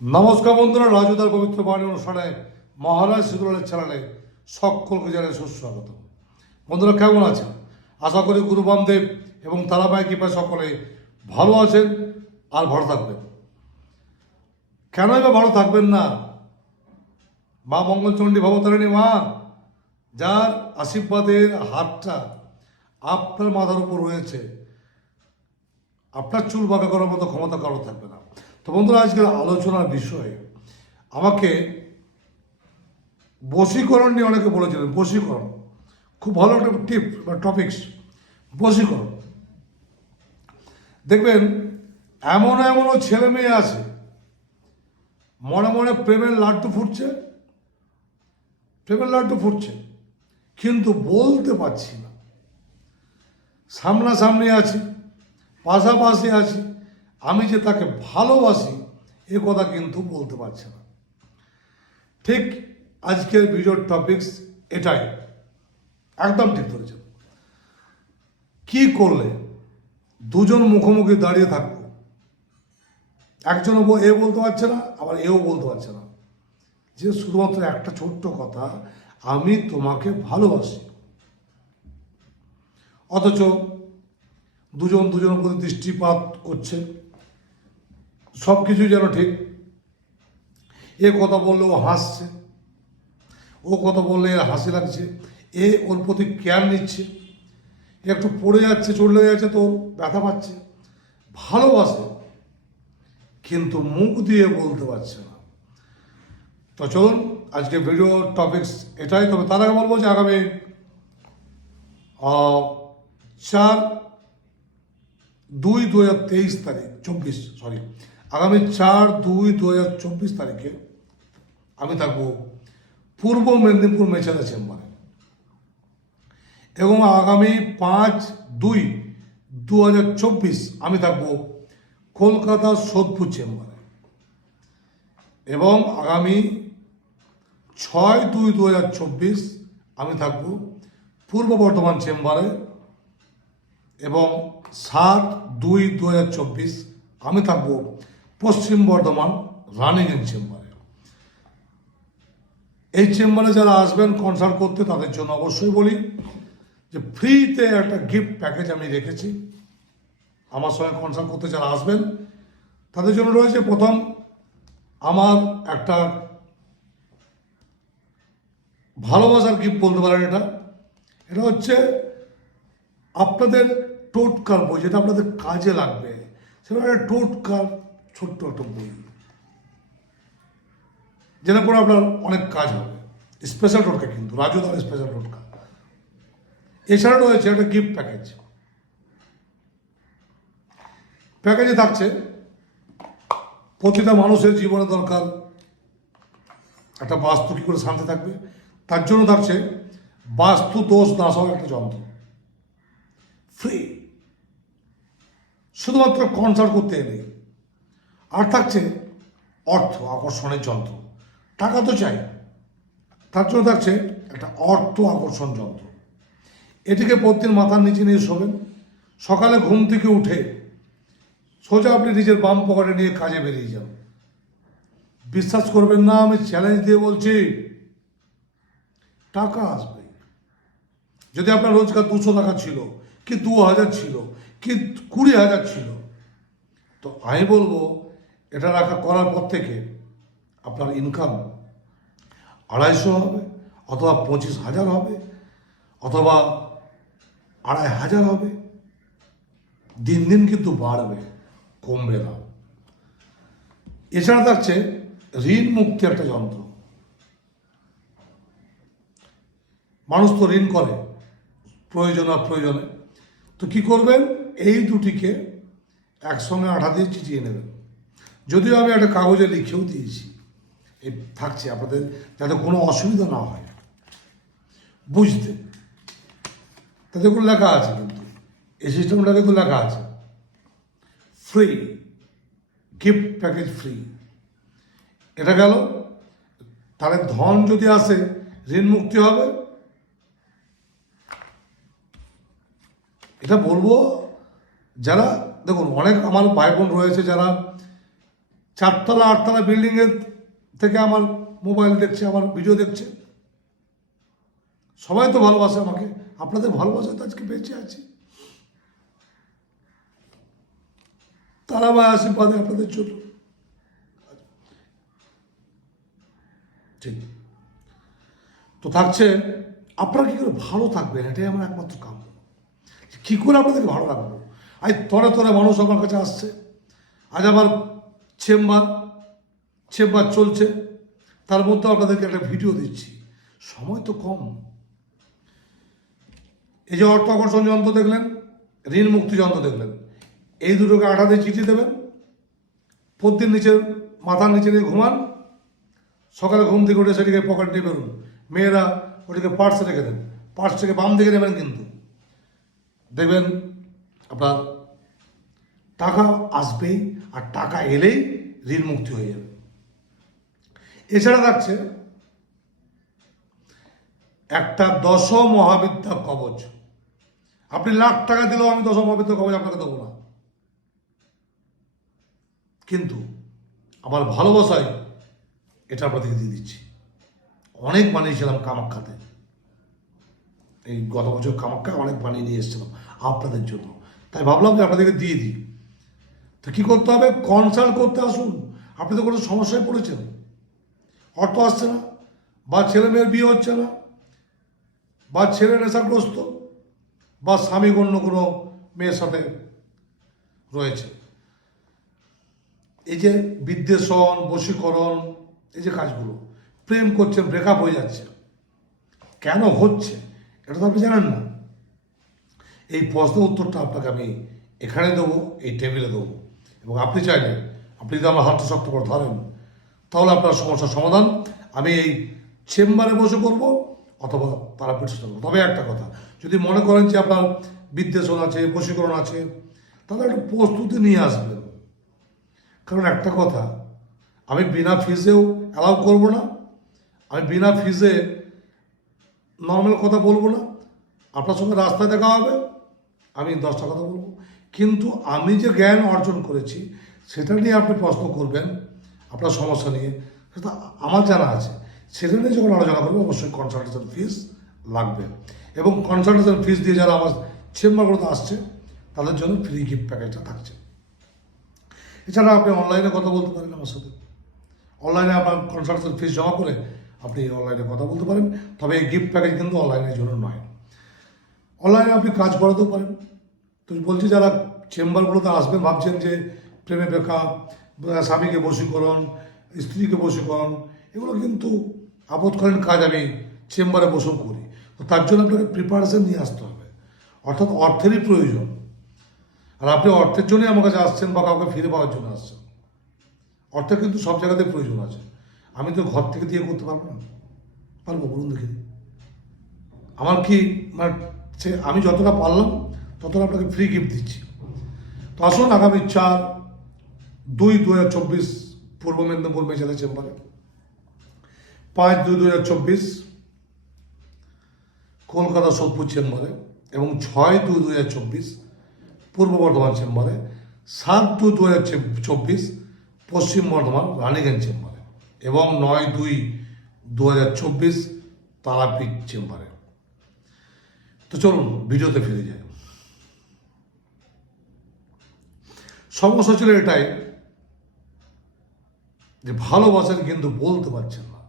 নমস্কার বন্ধুরা, রাজুদার পবিত্র বাণী অনুষ্ঠানে মহারাজ সিদুলের চ্যানেলে সকলকে জানাই সুস্বাগত। বন্ধুরা, কেমন আছেন? আশা করি গুরু বামদেব এবং তারাবাই কৃপায় সকলে ভালো আছেন আর ভালো থাকবেন। কেনই বা ভালো থাকবেন না? মা মঙ্গলচণ্ডী ভবতারিণী মা, যার আশীর্বাদের হাতটা আপনার মাথার উপর রয়েছে, আপনার চুল বাঁকা করার মতো ক্ষমতা কারও থাকবে না। তো বন্ধুরা, আজকের আলোচনার বিষয়, আমাকে বশীকরণ নিয়ে অনেকে বলেছিলেন, বশীকরণ। খুব ভালো একটা টিপ বা টপিকস বশীকরণ। দেখবেন, এমন এমনও ছেলে মেয়ে আছে, মনে মনে প্রেমের লাড্ডু ফুটছে, প্রেমের লাড্ডু ফুটছে, কিন্তু বলতে পারছি না। সামনাসামনি আছি, পাশাপাশি আছি আমি যে তাকে ভালোবাসি, এ কথা কিন্তু বলতে পারছে না। ঠিক আজকের ভিডিওর টপিকস এটাই। একদম ঠিক ধরেছেন। কি করলে? দুজন মুখোমুখি দাঁড়িয়ে থাকব। একজন এ বলতে পারছে না, আবার এও বলতে পারছে না। যে শুধুমাত্র একটা ছোট্ট কথা, আমি তোমাকে ভালোবাসি। অথচ দুজন দুজনের প্রতি দৃষ্টিপাত করছে। সব কিছু যেন ঠিক। এ কথা বললে ও হাসছে। ও কথা বললে এর হাসি লাগছে। এ ওর প্রতি কেয়ার নিচ্ছে। একটু পড়ে যাচ্ছে, চলে যাচ্ছে তো ব্যথা পাচ্ছে। ভালোবাসে, কিন্তু মুখ দিয়ে বলতে পারছে না। তো চলুন, আজকে ভিডিও টপিকস এটাই। তবে তার আগে বলব যে আগামী চার দুই দু হাজার তেইশ তারিখ, চব্বিশ সরি আগামী চার দুই দু হাজার চব্বিশ তারিখে আমি থাকব পূর্ব মেদিনীপুর মেছেদা চেম্বারে। এবং আগামী পাঁচ দুই দু হাজার চব্বিশ আমি থাকব কলকাতা সোদপুর চেম্বারে। এবং আগামী ছয় দুই দু হাজার চব্বিশ আমি থাকব পূর্ব বর্ধমান চেম্বারে এবং সাত দুই দু হাজার চব্বিশ, আমি থাকব পশ্চিম বর্ধমান রানিগঞ্জ চেম্বারে। এই চেম্বারে যারা আসবেন কনসাল্ট করতে, তাদের জন্য অবশ্যই বলি যে ফ্রিতে একটা গিফট প্যাকেজ আমি রেখেছি। আমার সঙ্গে কনসাল্ট করতে যারা আসবেন, তাদের জন্য রয়েছে প্রথম আমার একটা ভালোবাসার গিফট বলতে পারেন এটা। এটা হচ্ছে আপনাদের টোটকার বই যেটা আপনাদের কাজে লাগবে সেটা একটা টোটকার ছোট্ট একটা বই। যেটা পরে আপনার অনেক কাজ হবে। স্পেশাল টোটকা কিন্তু রাজু দার স্পেশাল টোটকা। এছাড়া রয়েছে একটা গিফট প্যাকেজ প্যাকেজে থাকছে, প্রতিটা মানুষের জীবনে দরকার একটা বাস্তু কী করে শান্তি থাকবে। তার জন্য থাকছে বাস্তু দোষ নাশ হওয়ার একটা যন্ত্র। ফ্রি শুধুমাত্র কনসার্ট করতে এলে। আর থাকছে অর্থ, আকর্ষণের যন্ত্র। টাকা তো চাই। তার জন্য থাকছে একটা অর্থ আকর্ষণ যন্ত্র। এটিকে প্রতিদিন মাথার নিচে নিয়ে শোবেন। সকালে ঘুম থেকে উঠে সোজা আপনি নিজের বাম পকেটে নিয়ে কাজে বেরিয়ে যান। বিশ্বাস করবেন না, আমি চ্যালেঞ্জ দিয়ে বলছি। টাকা আসবে। যদি আপনার রোজগার দুশো টাকা ছিল, কি দু হাজার ছিল কি কুড়ি হাজার ছিল? তো আমি বলব, এটা রাখা করার পর থেকে আপনার ইনকাম আড়াইশো হবে, অথবা পঁচিশ হাজার হবে, অথবা আড়াই হাজার হবে। দিন দিন কিন্তু বাড়বে, কমবে না। এছাড়া থাকছে ঋণ মুক্তি একটা যন্ত্র। মানুষ তো ঋণ করে, প্রয়োজন আর প্রয়োজনে। তো কি করবেন? এই দুটিকে একসঙ্গে আঠা দিয়ে চিটিয়ে নেবেন যদিও আমি একটা কাগজে লিখেও দিয়েছি। এই থাকছে, আপনাদের যাতে কোনো অসুবিধা না হয়। বুঝতে। তাতে কোনো লেখা আছে কিন্তু। এই সিস্টেমটা কিন্তু লেখা আছে। ফ্রি গিফট প্যাকেজ ফ্রি এটা গেল। তাহলে ধন যদি আসে, ঋণ মুক্তি হবে। এটা বলব যারা, দেখুন, অনেক আমার ভাই বোন রয়েছে যারা চারতলা, আটতলা বিল্ডিংয়ের থেকে আমার মোবাইল দেখছে, আমার ভিডিও দেখছে। সবাই তো ভালোবাসে আমাকে। আপনাদের ভালোবাসা তো আজকে বেঁচে আছি। তারা বা আশীর্বাদে আপনাদের জন্য। ঠিক। তো থাকছে, আপনারা কী করে ভালো থাকবেন? এটাই আমার একমাত্র কাম কী করে আপনাদেরকে ভালো রাখব? আজ তরে তরে মানুষ আমার কাছে আসছে। আজ আমার চেম্বার চেম্বার চলছে। তার মধ্যে আপনাদেরকে একটা ভিডিও দিচ্ছি। সময় তো কম। এই যে অর্থ আকর্ষণ যন্ত্র দেখলেন, ঋণ মুক্তি যন্ত্র দেখলেন। এই দুটোকে আঠা দিয়ে চিঠি দেবেন। প্রতিদিন নিচে, মাথার নিচে নিয়ে ঘুমান। সকালে ঘুম থেকে উঠে সেটিকে পকেট নিয়ে বেরোন। মেয়েরা ওটিকে পার্সে রেখে দেন। পার্স থেকে বাম দিকে নেবেন কিন্তু। দেখবেন আপনার টাকা আসবেই আর টাকা এলেই ঋণ মুক্তি হয়ে যাবে এছাড়া থাকছে একটা দশ মহাবিদ্যা কবচ আপনি লাখ টাকা দিলেও আমি দশ মহাবিদ্যা কবচ আপনাকে দেবো না কিন্তু আমার ভালোবাসায় এটা আপনাদেরকে দিয়ে দিচ্ছি অনেক বানিয়েছিলাম কামাখ্যাতে এই গত বছর কামাখ্যা অনেক বানিয়ে নিয়ে এসেছিলাম। আপনাদের জন্য। তাই ভাবলাম যে আপনাদেরকে দিয়ে দিই। তো কী করতে হবে? কনসাল্ট করতে আসুন। আপনি তো কোনো সমস্যায় পড়েছেন। অর্থ আসছে না। বা ছেলে মেয়ের বিয়ে হচ্ছে না। বা ছেলে নেশাগ্রস্ত। বা স্বামী অন্য কোনো মেয়ের সাথে রয়েছে। এই যে বিদ্বেষণ, বশীকরণ, এই যে কাজগুলো, প্রেম করছেন ব্রেকআপ হয়ে যাচ্ছে। কেন হচ্ছে? এটা তো আপনি জানেন না। এই প্রশ্নের উত্তরটা আপনাকে আমি এখানে দেবো, এই টেবিলে দেবো। এবং আপনি চাইলে, আপনি যদি আমার হাতটা শক্ত করে ধরেন, তাহলে আপনার সমস্যার সমাধান আমি এই চেম্বারে বসে করব অথবা তারাপীঠ করব তবে একটা কথা, যদি মনে করেন যে আপনার বিদ্বেষণ আছে, বশীকরণ আছে, তাহলে একটা প্রস্তুতি নিয়ে আসবেন। কারণ একটা কথা, আমি বিনা ফিজেও অ্যালাউ করব না, আমি বিনা ফিজে নর্মাল কথা বলব না, আপনার সঙ্গে রাস্তায় দেখা হবে আমি দশটা কথা বলব। কিন্তু আমি যে জ্ঞান অর্জন করেছি, সেটা নিয়ে আপনি প্রশ্ন করবেন আপনার সমস্যা নিয়ে। সেটা আমার জানা আছে। সেটা নিয়ে যখন আলোচনা করব অবশ্যই কনসালটেশন ফিস লাগবে। এবং কনসালটেশন ফিস দিয়ে যারা আমার চেম্বারগুলোতে আসছে, তাদের জন্য ফ্রি গিফট প্যাকেজটা থাকছে। এছাড়া আপনি অনলাইনে কথা বলতে পারেন আমার সাথে। অনলাইনে আপনার কনসালটেশন ফিস জমা করে আপনি অনলাইনে কথা বলতে পারেন। তবে এই গিফট প্যাকেজ কিন্তু অনলাইনের জন্য নয়। অনলাইনে আপনি কাজ করাতেও পারেন। তো বলছি, যারা চেম্বারগুলোতে আসবেন, ভাবছেন যে প্রেমে বেকা, স্বামীকে বশীকরণ, স্ত্রীকে বশীকরণ, এগুলো কিন্তু আপৎকালীন কাজ আমি চেম্বারে বসেও করি। তো তার জন্য আপনাকে প্রিপারেশন নিয়ে আসতে হবে। অর্থাৎ অর্থেরই প্রয়োজন। আর আপনি অর্থের জন্যই আমার কাছে আসছেন বা কাউকে ফিরে পাওয়ার জন্য আসছেন। অর্থের কিন্তু সব জায়গাতে প্রয়োজন আছে। আমি তো ঘর থেকে দিয়ে করতে পারব না। পারব, বলুন দেখি। আমার কি মানে সে আমি যতটা পারলাম, ততটা আপনাকে ফ্রি গিফট দিচ্ছি। তো আসুন, আগামী চার দুই দু হাজার চব্বিশ পূর্ব মেদিনীপুর মেজাদা চেম্বারে। পাঁচ দুই দু হাজার চব্বিশ কলকাতা সোদপুর চেম্বারে এবং ছয় দুই দু হাজার চব্বিশ পূর্ব বর্ধমান চেম্বারে, সাত দুই দু হাজার চব্বিশ পশ্চিম বর্ধমান রানীগঞ্জ চেম্বারে এবং নয় দুই দু হাজার চব্বিশ তারাপীঠ চেম্বারে। তো চলুন, ভিডিওতে ফিরে যাই। সমস্যা ছিল এটাই যে ভালোবাসেন কিন্তু বলতে পারছেন না।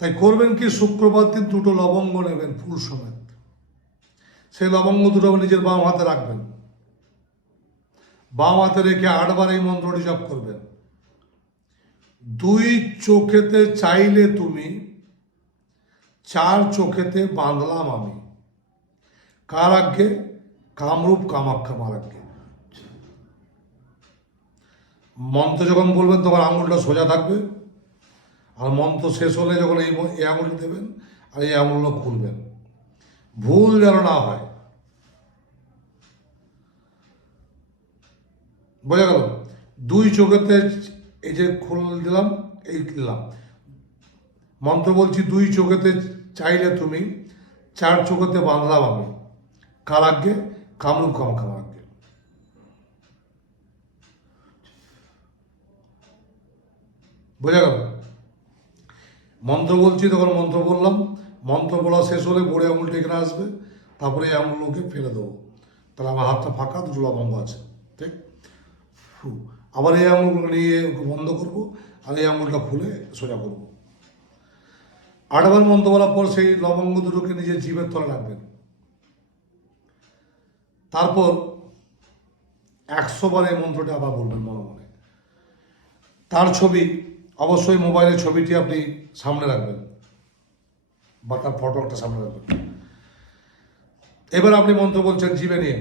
তাই করবেন কি, শুক্রবার দিন দুটো লবঙ্গ নেবেন ফুল সমেত। সেই লবঙ্গ দুটো নিজের বাম হাতে রাখবেন। বাম হাতে রেখে আটবার এই মন্ত্রটি জপ করবেন। দুই চোখেতে চাইলে তুমি চার চোখেতে বাঁধলাম আমি। কার আজ্ঞে? কামরূপ কামাখ্যা মার আজ্ঞে। মন্ত্র যখন বলবেন, তখন আঙুলটা সোজা থাকবে। আর মন্ত্র শেষ হলে যখন এই আঙুলটা দেবেন, আর এই আঙুলটা খুলবেন। ভুল যেন না হয়। বোঝা গেল? দুই চোখেতে এই যে খুল দিলাম, এই দিলাম। মন্ত্র বলছি, দুই চোখেতে চাইলে তুমি, চার চোখেতে বাঁধলাম আমি। কার আজ্ঞে কামরূপ কামাখ্যার আজ্ঞে বোঝা গেল? মন্ত্র বলছি, তখন মন্ত্র বললাম, মন্ত্র বলা শেষ হলে বড়ে আঙুলটা এখানে আসবে, তারপরে এই আঙুলগুলোকে ফেলে দেবো। তাহলে আমার হাতটা ফাঁকা দুটো লবঙ্গ আছে। ঠিক। আবার এই আঙুলগুলো নিয়ে বন্ধ করব, আর এই আঙুলটা খুলে সোজা করব। আটবার মন্ত্র বলার পর সেই লবঙ্গ দুটোকে নিজের জীবের তলে রাখবেন। তারপর একশো বার এই মন্ত্রটা আবার বলবেন মনে মনে। তার ছবি, অবশ্যই মোবাইলের ছবিটি আপনি সামনে রাখবেন বা তার ফটো একটা সামনে রাখবেন। এবার আপনি মন্ত্র বলছেন জীবে নিয়ে।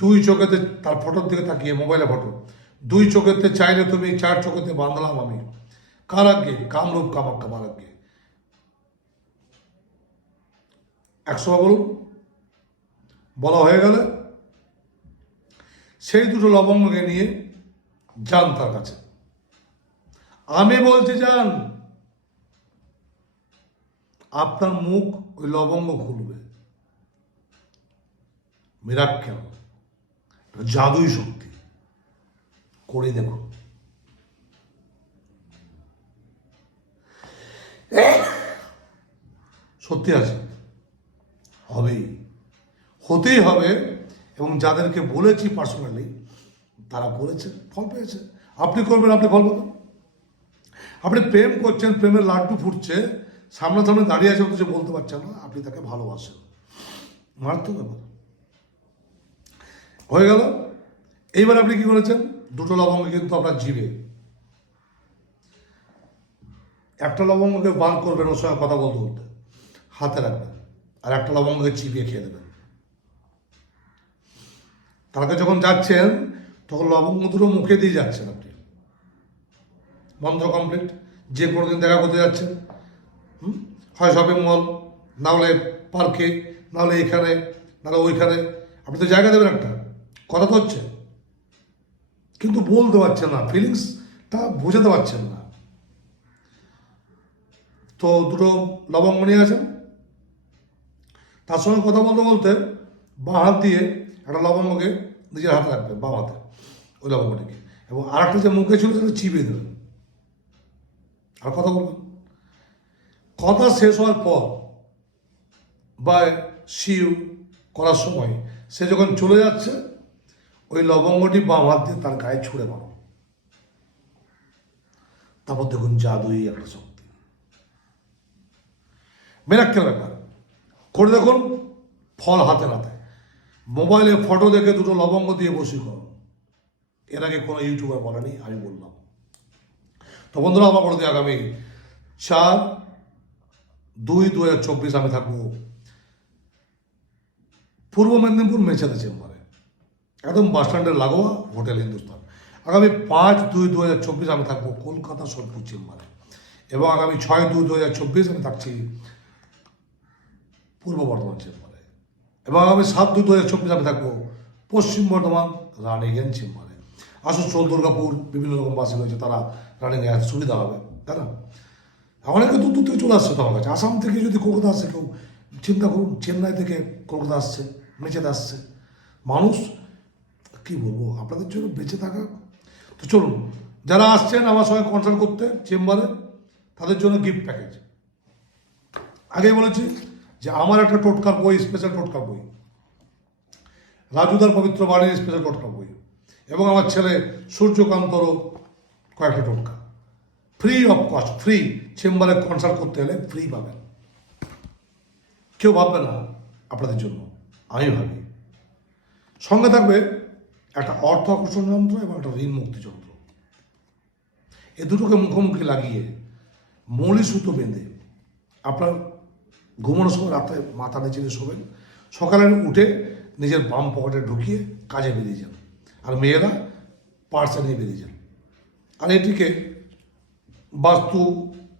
দুই চোখেতে তার ফটোর দিকে তাকিয়ে মোবাইলে ফটো দুই চোখেতে চাইলে তুমি, চার চোখেতে বাঁধলাম আমি। কার আগে কামরূপ, কামাক্কা মার আগে একশো বলুন। বলা হয়ে গেলে সেই দুটো লবঙ্গকে নিয়ে যান তার কাছে। আমি বলছি যান আপনার মুখ ওই লবঙ্গ খুলবে। মিরাক্কেল জাদুই শক্তি। করে দেখুন। সত্যি আছে? হবেই। হতেই হবে এবং যাদেরকে বলেছি পার্সোনালি তারা করেছে ফল পেয়েছে। আপনি করবেন, আপনি ফল পাবেন। আপনি প্রেম করছেন, প্রেমের লাড্ডু ফুটছে, সামনাসামনি দাঁড়িয়ে আছে, অথচ বলতে পারছেন না, আপনি তাকে ভালোবাসেন। মারাত্মক ব্যাপার। হয়ে গেল। এইবার আপনি কি করেছেন? দুটো লবঙ্গ কিন্তু আপনার জিভে। একটা লবঙ্গকে বার করবেন, ওর সঙ্গে কথা বলতে বলতে। হাতে রাখবেন। আর একটা লবঙ্গকে চিপিয়ে খেয়ে দেবেন তাকে যখন যাচ্ছেন, তখন লবঙ্গ দুটো মুখে দিয়ে যাচ্ছেন আপনি। মন্ত্র কমপ্লিট যে কোনো দিন দেখা করতে যাচ্ছেন? হয় শপিং মল নাহলে পার্কে নাহলে এখানে নাহলে ওইখানে। আপনি তো জায়গা দেবেন একটা। কথা তো হচ্ছে। কিন্তু বলতে পারছেন না ফিলিংসটা বোঝাতে পারছেন না। তো দুটো লবঙ্গ নিয়ে আসেন। তার সঙ্গে কথা বলতে বলতে বাঁ হাত দিয়ে একটা লবঙ্গকে নিজের হাতে রাখবেন বাঁ হাতে, ওই লবঙ্গটিকে। এবং আর একটা যে মুখে ছিল সেটা চিবিয়ে দেবেন আর কথা বলবেন কথা শেষ হওয়ার পর বা শিউ করার সময় সে যখন চলে যাচ্ছে, ওই লবঙ্গটি বাম হাত দিয়ে তার গায়ে ছুঁড়ে মারো। তারপর দেখুন জাদুই একটা শক্তি। মেরাক্কেল ব্যাপার। করে দেখুন, ফল হাতে হাতে মোবাইলে ফটো দেখে দুটো লবঙ্গ দিয়ে বসি করো। এর আগে কোনো ইউটিউবার বলেনি, আমি বললাম। তো বন্ধুরা, আমার দিয়ে আগামী চার দুই দু হাজার চব্বিশ আমি থাকব পূর্ব মেদিনীপুর মেচাদা চেম্বারে। একদম বাস স্ট্যান্ডের লাগোয়া হোটেল হিন্দুস্তান। আগামী পাঁচ দুই দু হাজার চব্বিশ আমি থাকব কলকাতা সোদপুর চেম্বারে। এবং আগামী ছয় দুই দু হাজার চব্বিশ আমি থাকছি পূর্ব বর্ধমান চেম্বারে। এবং আগামী সাত দুই দু হাজার চব্বিশ আমি থাকব পশ্চিম বর্ধমান রানীগঞ্জ চেম্বারে। আসুন চোল দুর্গাপুর, বিভিন্ন রকম বাসে রয়েছে, তারা আসতে সুবিধা হবে, তাই না? অনেকে দূর দূর থেকে চলে আসছে তো আমার কাছে। আসাম থেকে যদি কলকাতা আসে কেউ, চিন্তা করুন, চেন্নাই থেকে কলকাতা আসছে মেচেতে আসছে। মানুষ, কি বলব, আপনাদের জন্য বেঁচে থাকা। তো চলুন, যারা আসছেন আমার সঙ্গে কনসাল্ট করতে চেম্বারে, তাদের জন্য গিফট প্যাকেজ আগেই বলেছি যে আমার একটা টোটকার বই স্পেশাল টোটকার বই। রাজুদার পবিত্র বাণীর স্পেশাল টোটকা বই। এবং আমার ছেলে সূর্যকান্তরও কয়েকটা টোটকা ফ্রি অফ কস্ট ফ্রি চেম্বারে কনসাল্ট করতে হলে ফ্রি পাবেন। কেউ ভাববে না আপনাদের জন্য। আমি ভাবি। সঙ্গে থাকবে একটা অর্থ আকর্ষণ যন্ত্র এবং একটা ঋণ মুক্তি যন্ত্র। এ দুটোকে মুখোমুখি লাগিয়ে মলি সুতো বেঁধে আপনার ঘুমানোর সময় রাতে মাথা নিচে শোবেন। সকালে উঠে নিজের বাম পকেটে ঢুকিয়ে কাজে বেরিয়ে যান। আর মেয়েরা পার্সে নিয়ে বেরিয়ে যান। আর এটিকে বাস্তু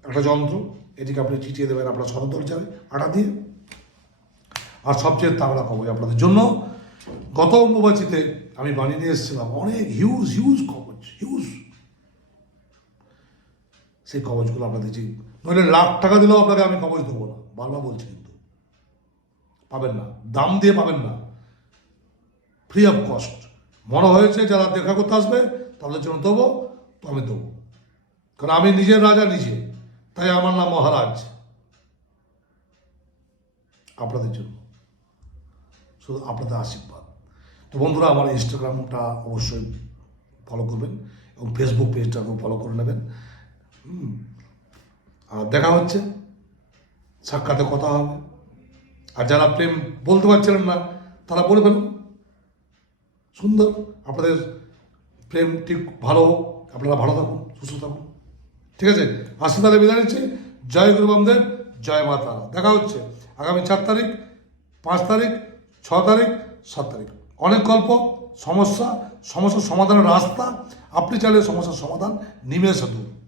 একটা যন্ত্র, এটিকে আপনি চিটিয়ে দেবেন আপনার সদর যাবে আটা দিয়ে। আর সবচেয়ে তাগড়া কবচ আপনাদের জন্য, গত অম্বুবাচিতে আমি বানিয়ে নিয়ে এসেছিলাম অনেক হিউজ হিউজ কবচ হিউজ সেই কবচগুলো আপনাদের যে নইলে লাখ টাকা দিলেও আপনাকে আমি কবচ দেবো না। বারবার বলছি কিন্তু। পাবেন না। দাম দিয়ে পাবেন না। ফ্রি অফ কস্ট মনে হয়েছে যারা দেখা করতে আসবে, তাদের জন্য দেবো, তো আমি দেবো। কারণ আমি নিজের রাজা নিজে। তাই আমার নাম মহারাজ। আপনাদের জন্য। শুধু আপনাদের আশীর্বাদ। তো বন্ধুরা, আমার ইনস্টাগ্রামটা অবশ্যই ফলো করবেন এবং ফেসবুক পেজটাকেও ফলো করে নেবেন। আর দেখা হচ্ছে। সাক্ষাতে কথা হবে। আর যারা প্রেম বলতে পারছিলেন না, তারা বলে সুন্দর। আপনাদের প্রেম ঠিক ভালো হোক। আপনারা ভালো থাকুন, সুস্থ থাকুন। ঠিক আছে? আসতে তাহলে বিদায় নিচ্ছি। জয় গুরু বামদেব, জয় মাতা দেখা হচ্ছে আগামী চার তারিখ, পাঁচ তারিখ, ছ তারিখ, সাত তারিখ। অনেক গল্প, সমস্যা, সমস্যার সমাধানের রাস্তা। আপনি চাইলে সমস্যার সমাধান নিমেষে দূর।